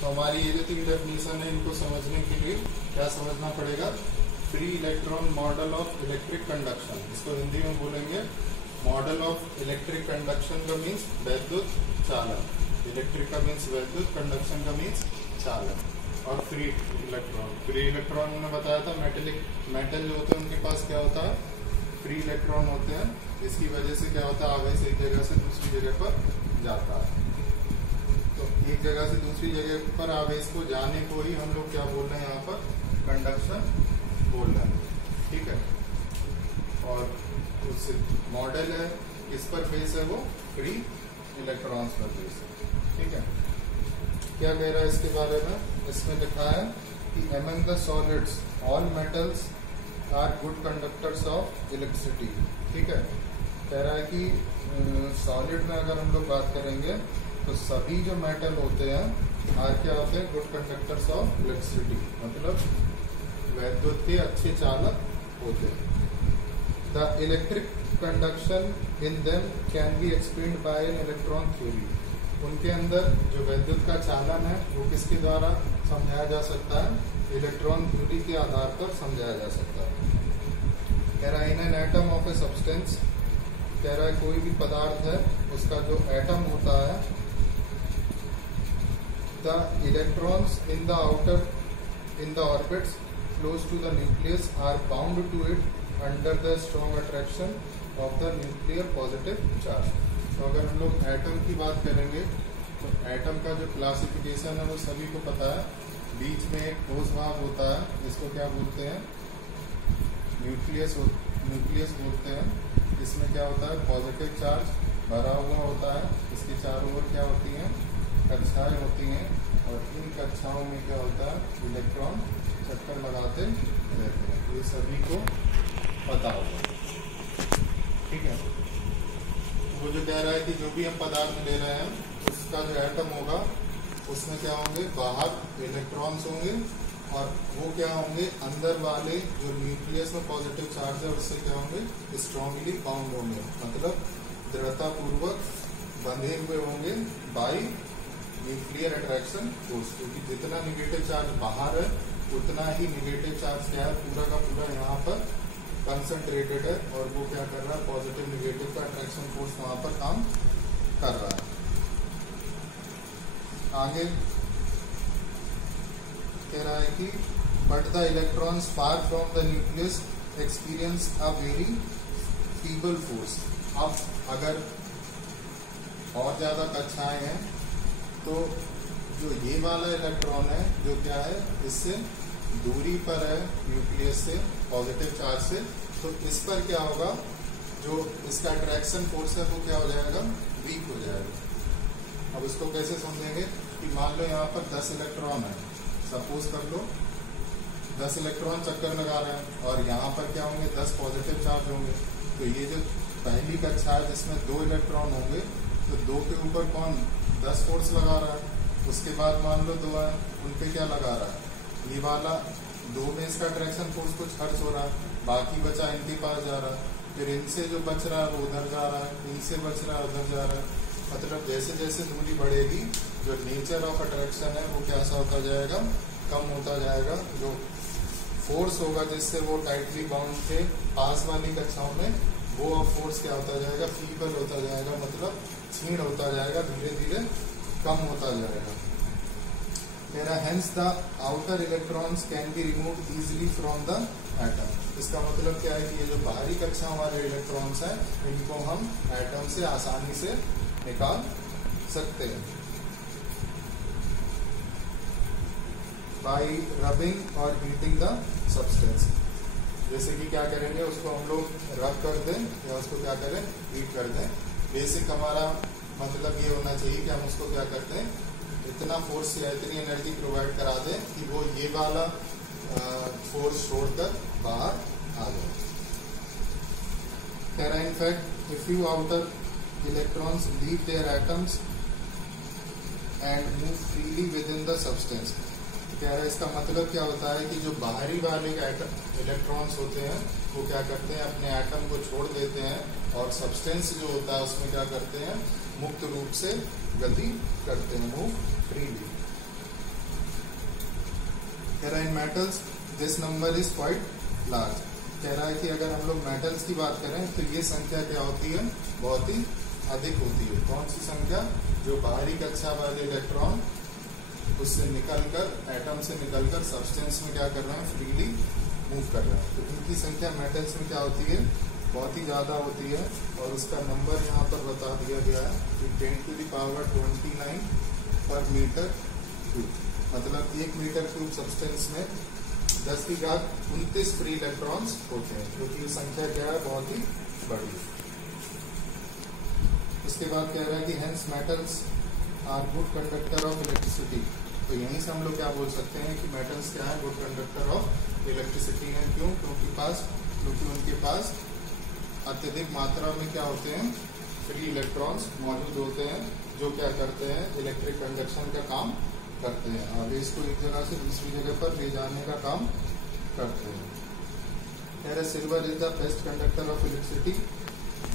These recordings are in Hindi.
तो हमारी ये जो 3 डेफिनेशन है, इनको समझने के लिए क्या समझना पड़ेगा? Free electron model of electric conduction, इसको हिंदी में बोलेंगे मॉडल ऑफ इलेक्ट्रिक कंडक्शन का मीन्स वैद्युत चालन, इलेक्ट्रिक का मीन्स वैद्युत, कंडक्शन का मीन्स चालन। और फ्री इलेक्ट्रॉन मैंने बताया था मेटल जो होते हैं उनके पास क्या होता है? फ्री इलेक्ट्रॉन होते हैं। इसकी वजह से क्या होता है? आवेश एक जगह से दूसरी जगह पर जाता है। तो एक जगह से दूसरी जगह पर आवेश को जाने को ही हम लोग क्या बोल रहे हैं? यहाँ पर कंडक्शन बोल रहे हैं, ठीक है। और उस मॉडल है, किस पर बेस है? वो फ्री इलेक्ट्रॉन्स पर बेस है, ठीक है। क्या कह रहा है इसके बारे में? इसमें लिखा है कि among the solids all metals are good conductors of electricity, ठीक है। कह रहा है कि सॉलिड में अगर हम लोग बात करेंगे तो सभी जो मेटल होते हैं आर क्या होते हैं? गुड कंडक्टर्स ऑफ इलेक्ट्रिसिटी, मतलब वैद्युत के अच्छे चालक होते हैं। The electric conduction in them can be explained bye an electron theory, उनके अंदर जो वैद्युत का चालन है वो किसके द्वारा समझाया जा सकता है? इलेक्ट्रॉन थ्योरी के आधार पर समझाया जा सकता है। कह रहा है in an atom of a substance, कह रहा है कोई भी पदार्थ है उसका जो एटम होता है, the electrons in the orbits close to the nucleus are bound to it under the strong attraction of the nuclear positive charge. तो अगर हम लोग एटम की बात करेंगे तो एटम का जो क्लासिफिकेशन है वो सभी को पता है। बीच में एक ठोस भाग होता है, इसको क्या बोलते हैं? न्यूक्लियस बोलते हैं। इसमें क्या होता है? पॉजिटिव चार्ज भरा हुआ होता है। इसके चारों ओर क्या होती हैं? कक्षाएं होती हैं, और इन कक्षाओं में क्या होता है? इलेक्ट्रॉन चक्कर लगाते रहते हैं। ये सभी को पता होगा, ठीक है। वो जो कह रहा है कि जो भी हम पदार्थ ले रहे हैं उसका जो एटम होगा उसमें क्या होंगे? बाहर इलेक्ट्रॉन्स होंगे, और वो क्या होंगे? अंदर वाले जो न्यूक्लियस में पॉजिटिव चार्ज है उससे क्या होंगे? स्ट्रांगली बाउंड होंगे, मतलब दृढ़ता पूर्वक बंधे हुए होंगे बाई न्यूक्लियर अट्रैक्शन फोर्स, क्योंकि जितना निगेटिव चार्ज बाहर है उतना ही निगेटिव चार्ज क्या है? पूरा का पूरा यहाँ पर कंसंट्रेटेड है, और वो क्या कर रहा है? पॉजिटिव निगेटिव का अट्रैक्शन फोर्स वहां पर काम कर रहा है। आगे कह रहा है कि but the electrons far from the nucleus experience a very feeble force. अब अगर और ज्यादा कक्षाएं हैं तो जो ये वाला इलेक्ट्रॉन है जो क्या है? इससे दूरी पर है न्यूक्लियस से, पॉजिटिव चार्ज से, तो इस पर क्या होगा? जो इसका अट्रैक्शन फोर्स है वो क्या हो जाएगा? वीक हो जाएगा। अब इसको कैसे समझेंगे? कि मान लो यहाँ पर 10 इलेक्ट्रॉन है, सपोज कर लो 10 इलेक्ट्रॉन चक्कर लगा रहे हैं, और यहाँ पर क्या होंगे? 10 पॉजिटिव चार्ज होंगे। तो ये जो पहली कक्षा है जिसमें 2 इलेक्ट्रॉन होंगे, तो 2 के ऊपर कौन 10 फोर्स लगा रहा है? उसके बाद मान लो 2 है, उनपे क्या लगा रहा है? ये वाला 2 में इसका अट्रैक्शन फोर्स कुछ खर्च हो रहा है, बाकी बचा इनके पास जा रहा है, फिर इनसे जो बच रहा है वो उधर जा रहा है, इनसे बच रहा है उधर जा रहा है। मतलब जैसे जैसे दूरी बढ़ेगी जो नेचर ऑफ अट्रैक्शन है वो कैसा होता जाएगा? कम होता जाएगा। जो फोर्स होगा जिससे वो टाइटली बाउंड थे पास वाली कक्षाओं में, वो अब फोर्स क्या होता जाएगा? फीबल होता जाएगा, मतलब क्षीण होता जाएगा, धीरे धीरे कम होता जाएगा। Hence the outer electrons can be removed easily from the atom। इसका मतलब क्या है? कि ये जो बाहरी कक्षाओं वाले इलेक्ट्रॉन्स हैं इनको हम एटम से आसानी से निकाल सकते हैं बाई रबिंग और हीटिंग द सब्सटेंस। जैसे कि क्या करेंगे? उसको हम लोग रब कर दें या उसको क्या करें? हीट कर दें। बेसिक हमारा मतलब ये होना चाहिए कि हम उसको क्या करते हैं? इतना फोर्स या इतनी एनर्जी प्रोवाइड करा दें कि वो ये वाला फोर्स छोड़कर बाहर आ जाए। कह रहा है in fact if you outer electrons leave their atoms and move freely within the substance. कह रहा है इसका मतलब क्या होता है कि जो बाहरी वाले इलेक्ट्रॉन्स होते हैं वो क्या करते हैं? अपने एटम को छोड़ देते हैं, और सब्सटेंस जो होता है उसमें क्या करते हैं? मुक्त रूप से गति करते हैं, मूव फ्रीली। कह रहा है in metals this number is quite large. कह रहा है कि अगर हम लोग मेटल्स की बात करें तो ये संख्या क्या होती है, बहुत ही अधिक होती है। कौन सी संख्या, जो बाहरी कक्षा वाले इलेक्ट्रॉन उससे निकलकर, एटम से निकलकर सब्सटेंस में क्या कर रहे हैं, फ्रीली मूव कर रहे हैं। तो इनकी संख्या मेटल्स में क्या होती है, बहुत ही ज्यादा होती है। और उसका नंबर यहाँ पर बता दिया गया है कि 10⁻29 पर मीटर क्यूब, मतलब 1 मीटर क्यूब सब्सटेंस में 10⁻29 फ्री इलेक्ट्रॉन्स होते हैं, क्योंकि संख्या क्या है, बहुत ही बड़ी। उसके बाद कह रहा है कि hence metals are good conductor of electricity. तो यहीं से हम लोग क्या बोल सकते हैं कि मेटल्स क्या है, गुड कंडक्टर ऑफ इलेक्ट्रिसिटी है। क्यों, क्योंकि उनके पास अत्यधिक मात्रा में क्या होते हैं, फ्री इलेक्ट्रॉन्स मौजूद होते हैं, जो क्या करते हैं, इलेक्ट्रिक कंडक्शन का काम करते हैं, आवेश को एक जगह से दूसरी जगह पर ले जाने का काम करते हैं। कह रहे silver is the best conductor of electricity,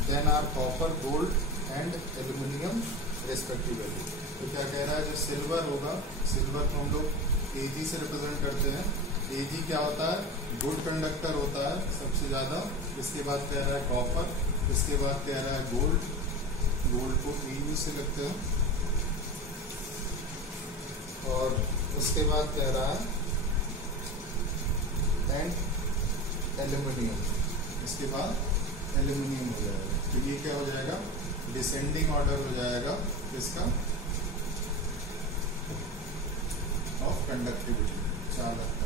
then are copper, gold and aluminium respectively. तो क्या कह रहा है, जो सिल्वर होगा, सिल्वर को हम लोग Ag से रिप्रेजेंट करते हैं। Ag क्या होता है, गुड कंडक्टर होता है सबसे ज्यादा। इसके बाद कह रहा है कॉपर, इसके बाद कह रहा है गोल्ड, गोल्ड को Au से लगते हैं, और उसके बाद कह रहा है एंड एल्यूमिनियम, इसके बाद एल्यूमिनियम हो जाएगा। तो ये क्या हो जाएगा, डिसेंडिंग ऑर्डर हो जाएगा इसका ऑफ कंडक्टिविटी, चालकता।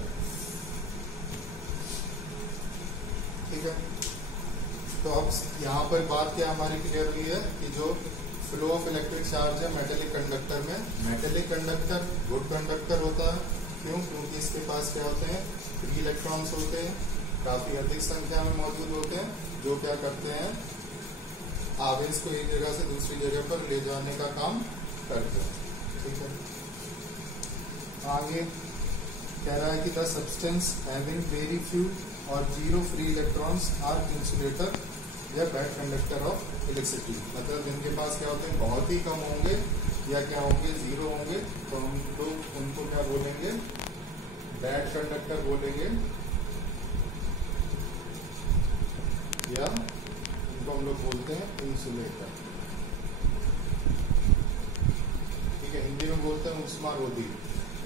ठीक है, तो अब यहाँ पर बात क्या हमारी क्लियर हुई है कि जो फ्लो ऑफ इलेक्ट्रिक चार्ज है मेटेलिक कंडक्टर में, मेटेलिक कंडक्टर गुड कंडक्टर होता है। क्यों, क्योंकि इसके पास क्या होते हैं, फ्री इलेक्ट्रॉन्स होते हैं, काफी अधिक संख्या में मौजूद होते हैं, जो क्या करते हैं, आवेश को एक जगह से दूसरी जगह पर ले जाने का काम करते हैं। ठीक है, आगे कह रहा है कि the substance having very few और zero free electrons are insulator या बैड कंडक्टर ऑफ इलेक्ट्रिसिटी। मतलब इनके पास क्या होते हैं, बहुत ही कम होंगे या क्या होंगे, जीरो होंगे, तो हम लोग उनको क्या बोलेंगे, बैड कंडक्टर बोलेंगे, या इनको हम लोग बोलते हैं इंसुलेटर। ठीक है, हिंदी में बोलते हैं उष्मारोधी,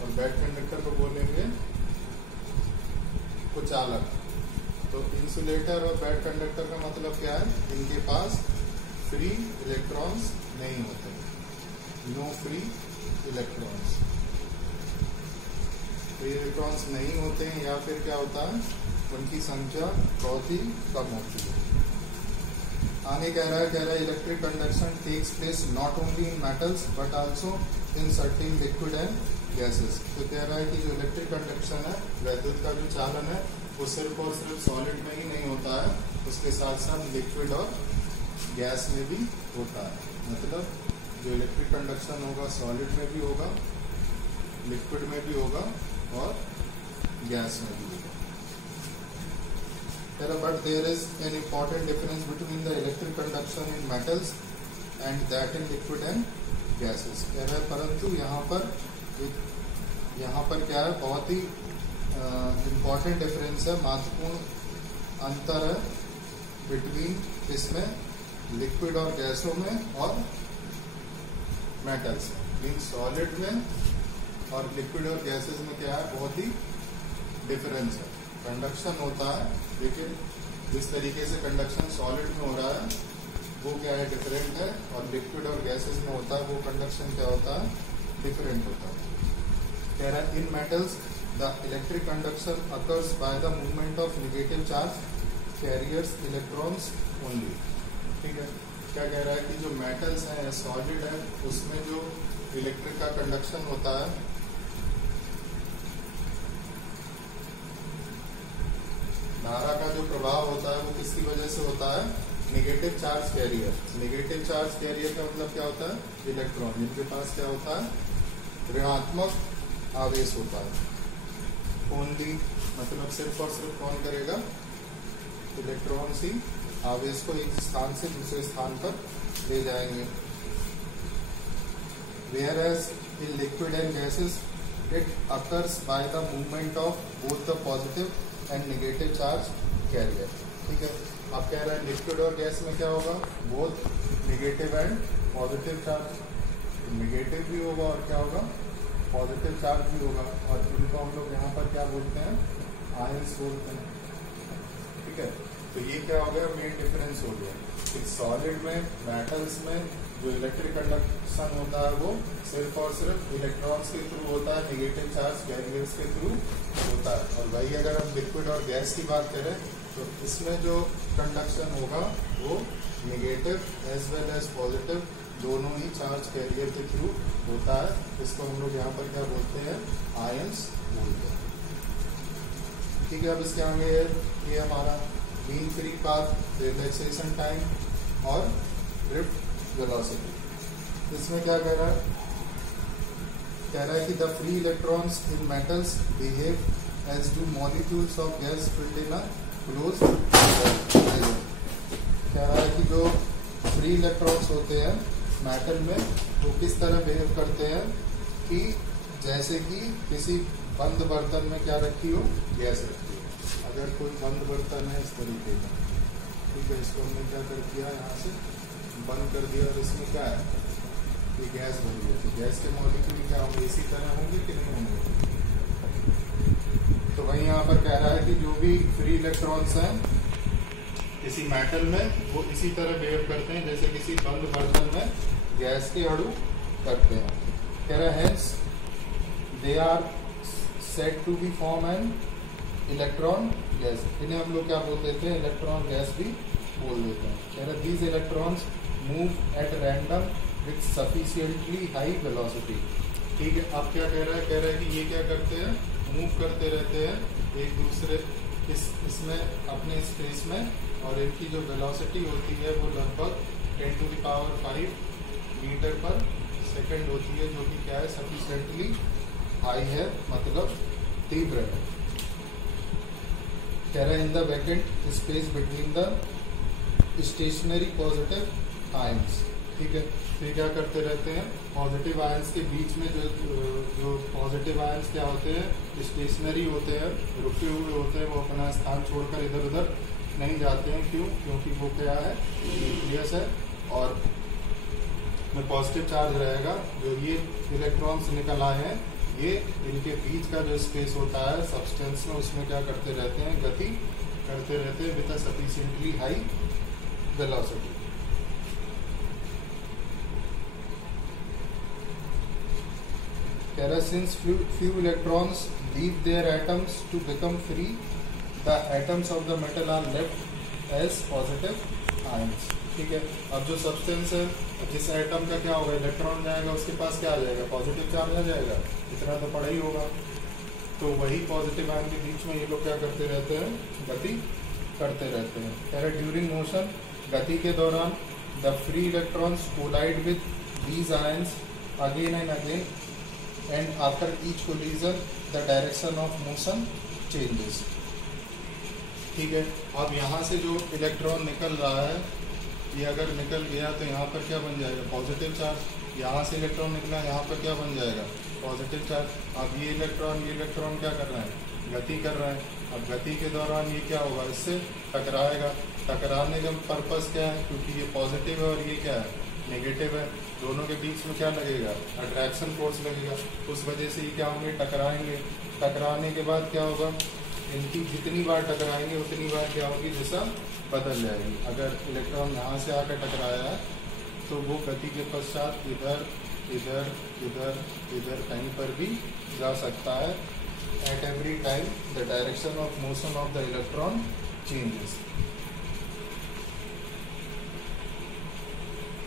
और बैड कंडक्टर को बोलेंगे कुचालक। तो इंसुलेटर और बैड कंडक्टर का मतलब क्या है, इनके पास फ्री इलेक्ट्रॉन्स नहीं होते, no free electrons, free electrons नहीं होते हैं, या फिर क्या होता है, उनकी संख्या बहुत ही कम होती है। आगे कह रहा है electric conduction takes place not only in metals but also in certain liquid and gases. तो कह रहा है कि जो इलेक्ट्रिक कंडक्शन है, वैद्युत का जो चालन है, वो सिर्फ और सिर्फ सॉलिड में ही नहीं होता है, उसके साथ साथ लिक्विड और गैस में भी होता है। मतलब जो इलेक्ट्रिक कंडक्शन होगा सॉलिड में भी होगा, लिक्विड में भी होगा और गैस में भी होगा। But there is an important difference between the electric conduction in metals and that in liquid and gases. कह रहा है परंतु यहाँ पर क्या है, बहुत ही इम्पोर्टेंट डिफरेंस है, महत्वपूर्ण अंतर है बिटवीन इसमें लिक्विड और गैसों में और मेटल्स में। इन सॉलिड में और लिक्विड और गैसेस में क्या है, बहुत ही डिफरेंस है। कंडक्शन होता है, लेकिन जिस तरीके से कंडक्शन सॉलिड में हो रहा है वो क्या है, डिफरेंट है, और लिक्विड और गैसेस में होता है वो कंडक्शन क्या होता है, डिफरेंट होता है। कह रहा है in metals the electric conduction occurs by the movement of negative charge carriers electrons only. ठीक है, क्या कह रहा है कि जो मेटल्स हैं, सॉलिड है, उसमें जो इलेक्ट्रिक का कंडक्शन होता है, धारा का जो प्रभाव होता है वो किसकी वजह से होता है, negative charge carrier. Negative charge carrier का मतलब क्या होता है, इलेक्ट्रॉन, जिनके पास क्या होता है, ऋणात्मक आवेश होता है। ओनली मतलब सिर्फ और सिर्फ कौन करेगा, इलेक्ट्रॉन ही आवेश को एक स्थान से दूसरे स्थान पर ले जाएंगे। Whereas in liquid and gases it occurs by the movement of both the positive and negative charge carrier. ठीक है, अब कह रहा है लिक्विड और गैस में क्या होगा, both negative and positive charge, negative भी होगा और क्या होगा, पॉजिटिव चार्ज भी होगा, और इनको हम लोग यहाँ पर क्या बोलते हैं, आयंस बोलते हैं। ठीक है, तो ये क्या हो गया, मेन डिफरेंस हो गया। सॉलिड में, मेटल्स में जो इलेक्ट्रिक कंडक्शन होता है वो सिर्फ और सिर्फ इलेक्ट्रॉन्स के थ्रू होता है, नेगेटिव चार्ज कैरियर्स के थ्रू होता है। और वही अगर हम लिक्विड और गैस की बात करें तो इसमें जो कंडक्शन होगा वो negative as well as positive दोनों ही चार्ज कैरियर के थ्रू होता है। इसको हम लोग यहाँ पर क्या बोलते हैं, आयंस बोलते हैं। ठीक है, अब इसके आगे ये हमारा mean free path, relaxation time और ड्रिफ्ट वेलोसिटी। इसमें क्या कह रहा है, कि the free electrons in metals behave as do molecules of gas filled in a close. कह रहा है कि जो फ्री इलेक्ट्रॉन्स होते हैं मेटल में वो किस तरह बिहेव करते हैं कि जैसे कि किसी बंद बर्तन में क्या रखी हो, गैस रखी हो। अगर कोई बंद बर्तन है इस तरीके का, ठीक है, इसको हमने क्या कर दिया, यहाँ से बंद कर दिया और इसमें क्या है, ये गैस भर गई, तो गैस के मॉलिक्यूल क्या होंगे, इसी तरह होंगे कि नहीं होंगे। तो वही यहाँ पर कह रहा है कि जो भी फ्री इलेक्ट्रॉन्स हैं किसी मेटल में वो इसी तरह बिहेव करते हैं जैसे किसी बंद बर्तन में गैस के अणु करते हैं। कह रहा है hence they are said to be form an electron gas. इन्हें हम लोग क्या बोल देते हैं, इलेक्ट्रॉन गैस भी बोल देते हैं। कह रहा है these electrons move at random with sufficiently high velocity. ठीक है, अब क्या कह रहा है, कि ये क्या करते हैं, मूव करते रहते हैं एक दूसरे इसमें अपने स्पेस में, और इनकी जो वेलोसिटी होती है वो लगभग 10⁵ मीटर पर सेकंड होती है, जो कि क्या है, सफिशिएंटली हाई है, मतलब तीव्र है। कह रहा है in the vacant space between the stationary positive ions. ठीक है, तो ये क्या करते रहते हैं, पॉजिटिव आयंस के बीच में जो पॉजिटिव आयंस क्या होते हैं, स्टेशनरी होते हैं, रुके हुए होते हैं, वो अपना स्थान छोड़कर इधर उधर नहीं जाते हैं। क्यों, क्योंकि वो क्या है, न्यूक्लियस है और में पॉजिटिव चार्ज रहेगा। जो ये इलेक्ट्रॉन्स निकल आए हैं ये इनके बीच का जो स्पेस होता है सब्सटेंस में, उसमें क्या करते रहते हैं, गति करते रहते हैं with a sufficiently high velocity. Since few electrons leave their atoms to become free, the atoms of the metal are left as positive ions. ठीक है, अब जो सब्सटेंस है, जिस एटम का क्या होगा, इलेक्ट्रॉन जाएगा उसके पास क्या आ जाएगा, पॉजिटिव चार्ज आ जाएगा, इतना तो पड़ा ही होगा। तो वही पॉजिटिव आयन के बीच में ये लोग क्या करते रहते हैं, गति करते रहते हैं। कह रहे ड्यूरिंग मोशन, गति के दौरान the free electrons collide with these ions again and again, and after each collision the direction of motion changes। ठीक है, अब यहाँ से जो इलेक्ट्रॉन निकल रहा है ये अगर निकल गया तो यहाँ पर क्या बन जाएगा, पॉजिटिव चार्ज। यहाँ से इलेक्ट्रॉन निकला, यहाँ पर क्या बन जाएगा, पॉजिटिव चार्ज। अब ये इलेक्ट्रॉन क्या कर रहा है, गति कर रहा है। अब गति के दौरान ये क्या होगा, इससे टकराएगा। टकराने का पर्पस क्या है, क्योंकि ये पॉजिटिव है और ये क्या है, नेगेटिव है, दोनों के बीच में क्या लगेगा, अट्रैक्शन फोर्स लगेगा। उस वजह से ये क्या होंगे, टकराएंगे। टकराने के बाद क्या होगा, इनकी जितनी बार टकराएंगे उतनी बार क्या होगी, दिशा बदल जाएगी। अगर इलेक्ट्रॉन यहाँ से आकर टकराया है तो वो गति के पश्चात इधर इधर इधर इधर कहीं पर भी जा सकता है। At every time the direction of motion of the electron changes.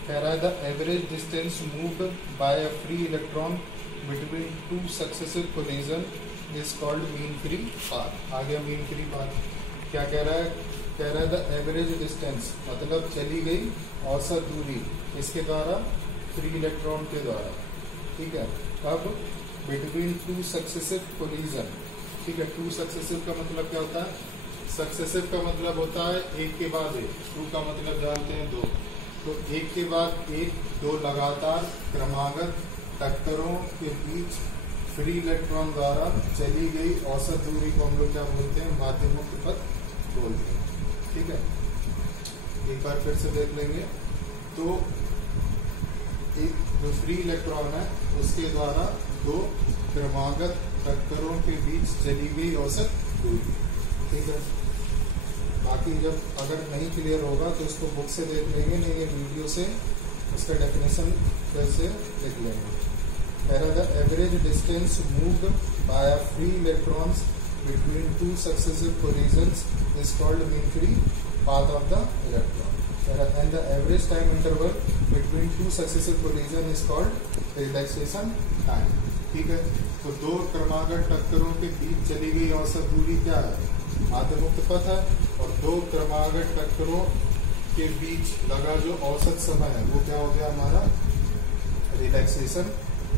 कह रहा है the average distance moved by a free electron between two successive collision is called mean free path. आ गया मीन फ्री पाथ। क्या कह रहा है, द एवरेज डिस्टेंस मतलब चली गई औसत दूरी इसके द्वारा, फ्री इलेक्ट्रॉन के द्वारा। ठीक है, अब बिटवीन टू सक्सेसिव कोलिजन। ठीक है, टू सक्सेसिव का मतलब क्या होता है, सक्सेसिव का मतलब होता है एक के बाद एक, टू का मतलब जानते हैं दो। तो एक के बाद एक, दो लगातार क्रमागत टक्करों के बीच फ्री इलेक्ट्रॉन द्वारा चली गई औसत दूरी को हम लोग क्या बोलते हैं, माध्य मुक्त पथ बोलते हैं। ठीक है, एक बार फिर से देख लेंगे। तो एक जो फ्री इलेक्ट्रॉन है उसके द्वारा दो क्रमागत टक्करों के बीच चली गई औसत दूरी। ठीक है, बाकी जब अगर नहीं क्लियर होगा तो इसको बुक से देख लेंगे, नहीं ये वीडियो से उसका डेफिनेशन फिर से लिख लेंगे। The average distance moved by a free electrons between two successive collisions is called mean free path of the electron. And the average time interval between two successive collisions is called relaxation time. ठीक है, तो दो क्रमागत टक्करों के बीच चली गई औसत दूरी क्या है, माध्य मुक्त पथ है, और दो क्रमागत टक्करों के बीच लगा जो औसत समय है वो क्या हो गया हमारा, रिलैक्सेशन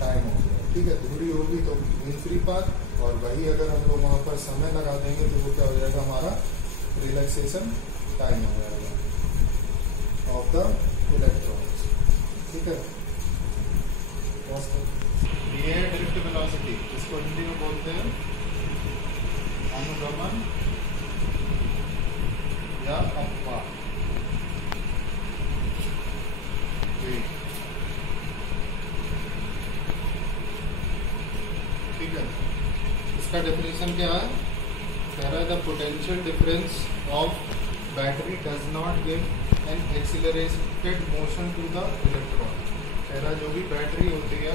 टाइम हो गया। ठीक है, दूरी होगी तो मीन फ्री पाथ, और वही अगर हम लोग वहां पर समय लगा देंगे तो वो क्या हो जाएगा हमारा, रिलैक्सेशन टाइम हो जाएगा ऑफ द इलेक्ट्रॉन्स। ठीक है, ये है ड्रिफ्ट वेलोसिटी, इसको हिंदी में बोलते हैं अनुगमन या अपवाद। ठीक है, इसका डेफिनेशन क्या है, कह रहा है the potential difference of battery does not give an accelerated motion to the electron. कह रहा है जो भी बैटरी होती है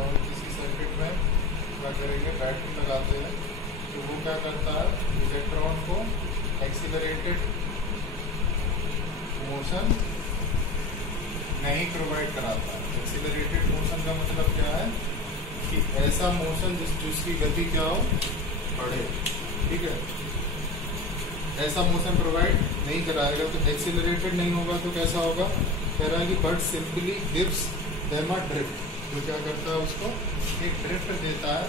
और किसी सर्किट में क्या करेंगे, बैटरी लगाते हैं तो वो क्या करता है, इलेक्ट्रॉन को एक्सीलरेटेड मोशन नहीं प्रोवाइड कराता है। एक्सीलरेटेड मोशन का मतलब क्या है कि ऐसा मोशन जिसकी गति क्या हो, बढ़े। ठीक है, ऐसा मोशन प्रोवाइड नहीं कराएगा तो एक्सीलरेटेड नहीं होगा तो कैसा होगा, कह रहा है कि but simply gives them a drift, जो क्या करता है उसको एक ड्रिफ्ट देता है।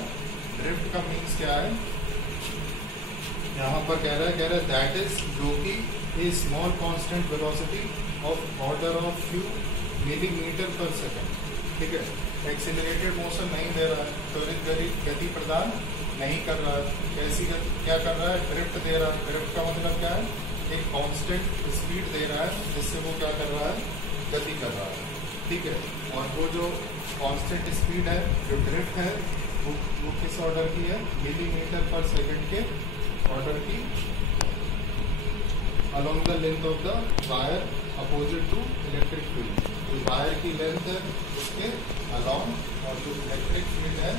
ड्रिफ्ट का मीन्स क्या है, यहाँ पर कह रहा है दैट इज जो कि a small constant velocity of order of few millimetre per second. ठीक है, एक्सीलरेटेड मोशन नहीं दे रहा है, त्वरित गति प्रदान नहीं कर रहा है, कैसी क्या कर रहा है, ड्रिफ्ट दे रहा है। ड्रिफ्ट का मतलब क्या है, एक कांस्टेंट स्पीड दे रहा है जिससे वो क्या कर रहा है, गति कर रहा है। ठीक है, और वो जो कांस्टेंट स्पीड है, जो ड्रिफ्ट है, वो किस ऑर्डर की है, मिलीमीटर पर सेकंड के ऑर्डर की, along the length of the wire opposite to electric field। जो वायर की लेंथ है उसके along, और जो इलेक्ट्रिक फील्ड है,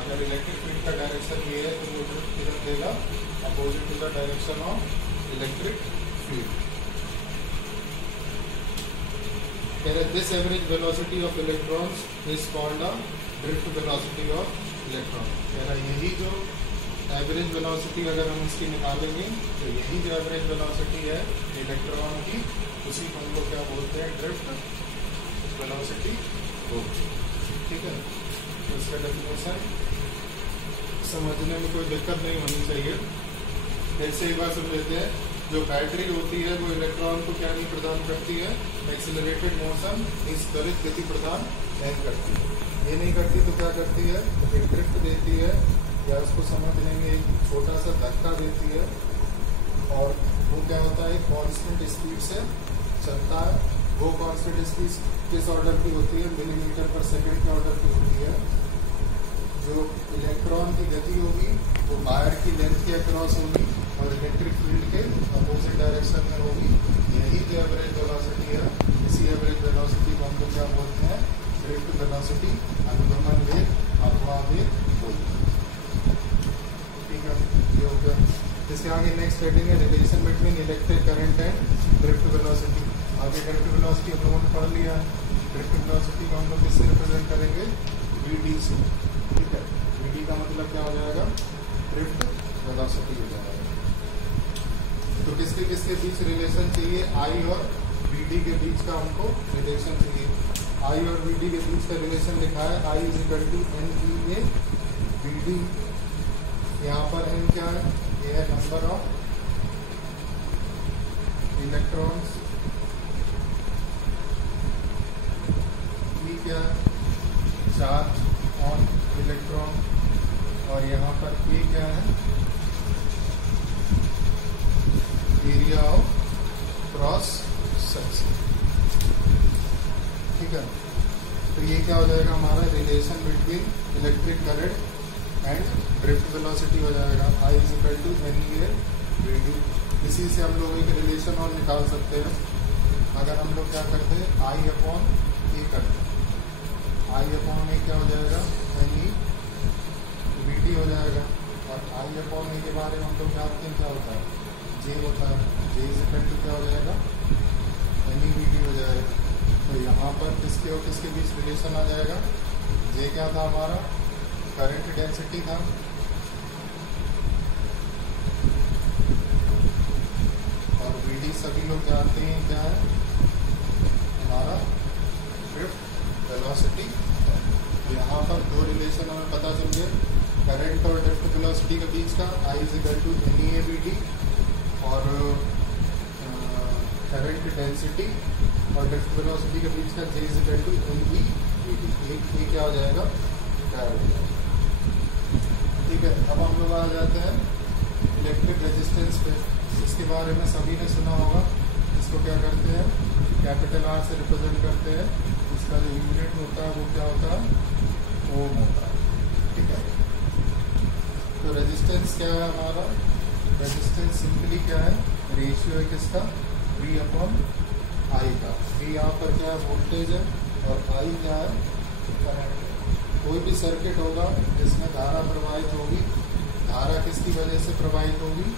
अगर इलेक्ट्रिक फील्ड का डायरेक्शन ये है तो वो किधर देगा, opposite to the direction of electric field. This average velocity of electrons is called the drift velocity of electron. कह रहा यही जो एवरेज वेलोसिटी अगर हम इसकी निकालेंगे तो यही जो एवरेज वेलोसिटी है इलेक्ट्रॉन की, उसी को हम लोग क्या बोलते हैं, ड्रिफ्ट वेलोसिटी बोलते हैं। ठीक है, तो इसका डेफिनेशन समझने में कोई दिक्कत नहीं होनी चाहिए। फिर से एक बार सुन लेते हैं। जो बैटरी होती है वो इलेक्ट्रॉन को क्या नहीं प्रदान करती है, एक्सीलरेटेड मोशन, इस त्वरित गति प्रदान नहीं करती है। ये नहीं करती तो क्या करती है, एक ड्रिफ्ट देती है, या उसको समझने में एक छोटा सा धक्का देती है, और वो क्या होता है, कांस्टेंट स्पीड से चलता है। वो कांस्टेंट स्पीड किस ऑर्डर की होती है, मिलीमीटर पर सेकंड के ऑर्डर की होती है। जो इलेक्ट्रॉन की गति होगी वो वायर की लेंथ के अक्रॉस होगी और इलेक्ट्रिक फील्ड के अपोजिट डायरेक्शन में होगी। यही जो एवरेज वेलोसिटी है, इसी एवरेज वेलोसिटी को हम लोग क्या बोलते हैं, ड्रिफ्ट वेलोसिटी, अनुगमन वेग, अपवाद वेग बोलते हैं। ठीक है, ये हो गया। इसके आगे नेक्स्ट हेडिंग है relation between electric current and drift velocity. आगे ड्रिफ्ट वेलोसिटी हम लोगों ने पढ़ लिया है। ड्रिफ्ट वेलोसिटी को हम लोग किससे रिप्रेजेंट करेंगे, वी से। ठीक है, वी का मतलब क्या हो जाएगा, ड्रिफ्ट वेलोसिटी हो जाएगा। तो किसके किसके बीच रिलेशन चाहिए, आई और वी के बीच का हमको रिलेशन चाहिए। आई और वी के बीच का रिलेशन लिखा है, I is equal to N E A V D. यहाँ पर एन क्या है, ये है नंबर ऑफ इलेक्ट्रॉन्स, ई क्या है, चार्ज ऑन इलेक्ट्रॉन, और यहाँ पर ए क्या है, एरिया ऑफ क्रॉस सेक्शन। ठीक है, तो ये क्या हो जाएगा हमारा relation between electric current and drift velocity हो जाएगा, I is equal to NEA VD। इसी से हम लोग एक रिलेशन और निकाल सकते हैं। अगर हम लोग क्या करते हैं, I अपॉन ए करते हैं, I अपॉन ए क्या हो जाएगा, NE VD हो जाएगा। और I अपॉन ए के बारे में हम लोग जानते हैं क्या होता है, J होता है, J इज इक्वल टू क्या हो जाएगा, NE VD हो जाएगा। तो यहाँ पर किसके और किसके बीच रिलेशन आ जाएगा, J क्या था हमारा, करंट डेंसिटी था, और VD सभी लोग जानते हैं क्या है, हमारा ड्रिफ्ट वेलोसिटी। यहाँ पर दो रिलेशन हमें पता चल गए, करंट और ड्रिफ्ट वेलोसिटी के बीच का I is equal to NEA VD, और करंट डेंसिटी और ड्रिफ्ट वेलोसिटी के बीच का J is equal to NE VD। ये क्या हो जाएगा, ठीक है। अब हम लोग आ जाते हैं इलेक्ट्रिक रेजिस्टेंस पे। इसके बारे में सभी ने सुना होगा। इसको क्या करते हैं, कैपिटल R से रिप्रेजेंट करते हैं। इसका जो यूनिट होता है वो क्या होता है, ओम होता है। ठीक है, तो रेजिस्टेंस क्या है हमारा, रेजिस्टेंस सिंपली क्या है, रेशियो है किसका, V अपॉन I का। V यहाँ पर क्या है, वोल्टेज है, और I क्या है, करंट। कोई भी सर्किट होगा जिसमें धारा प्रवाहित होगी, धारा किसकी वजह से प्रवाहित होगी,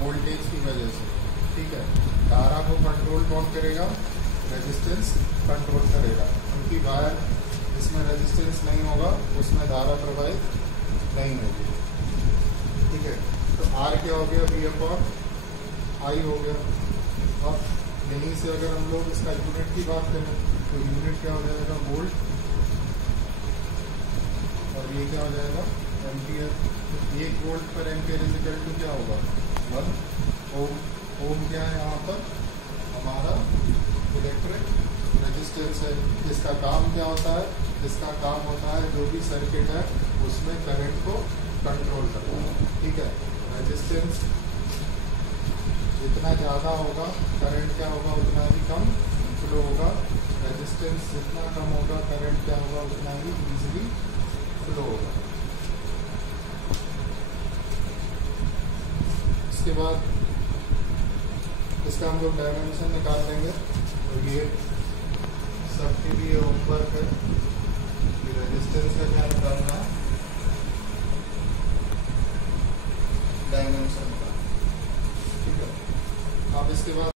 वोल्टेज की वजह से। ठीक है, धारा को कंट्रोल कौन करेगा, रेजिस्टेंस कंट्रोल करेगा, क्योंकि वायर जिसमें रेजिस्टेंस नहीं होगा उसमें धारा प्रवाहित नहीं होगी। ठीक है, तो R क्या हो गया, V अपॉन I हो गया। अब यहीं से अगर हम लोग इसका यूनिट की बात करें तो यूनिट क्या हो जाएगा, वोल्ट, और ये क्या हो जाएगा, एम्पियर। 1 वोल्ट पर एम्पियर इज इक्वल टू क्या होगा, 1 ओम। ओम क्या है यहाँ पर, हमारा इलेक्ट्रिक रेजिस्टेंस है। इसका काम क्या होता है, इसका काम होता है जो भी सर्किट है उसमें करंट को कंट्रोल करना। ठीक है, रेजिस्टेंस जितना ज़्यादा होगा करंट क्या होगा उतना ही कम फ्लो होगा, रेजिस्टेंस जितना कम होगा करंट क्या होगा उतना ही इजीली फ्लो होगा। इसके बाद इसका हम लोग डायमेंशन निकाल लेंगे। तो ये सबके लिए होमवर्क है कि रेजिस्टेंस का क्या निकालना है, डायमेंशन का। ठीक है, अब इसके बाद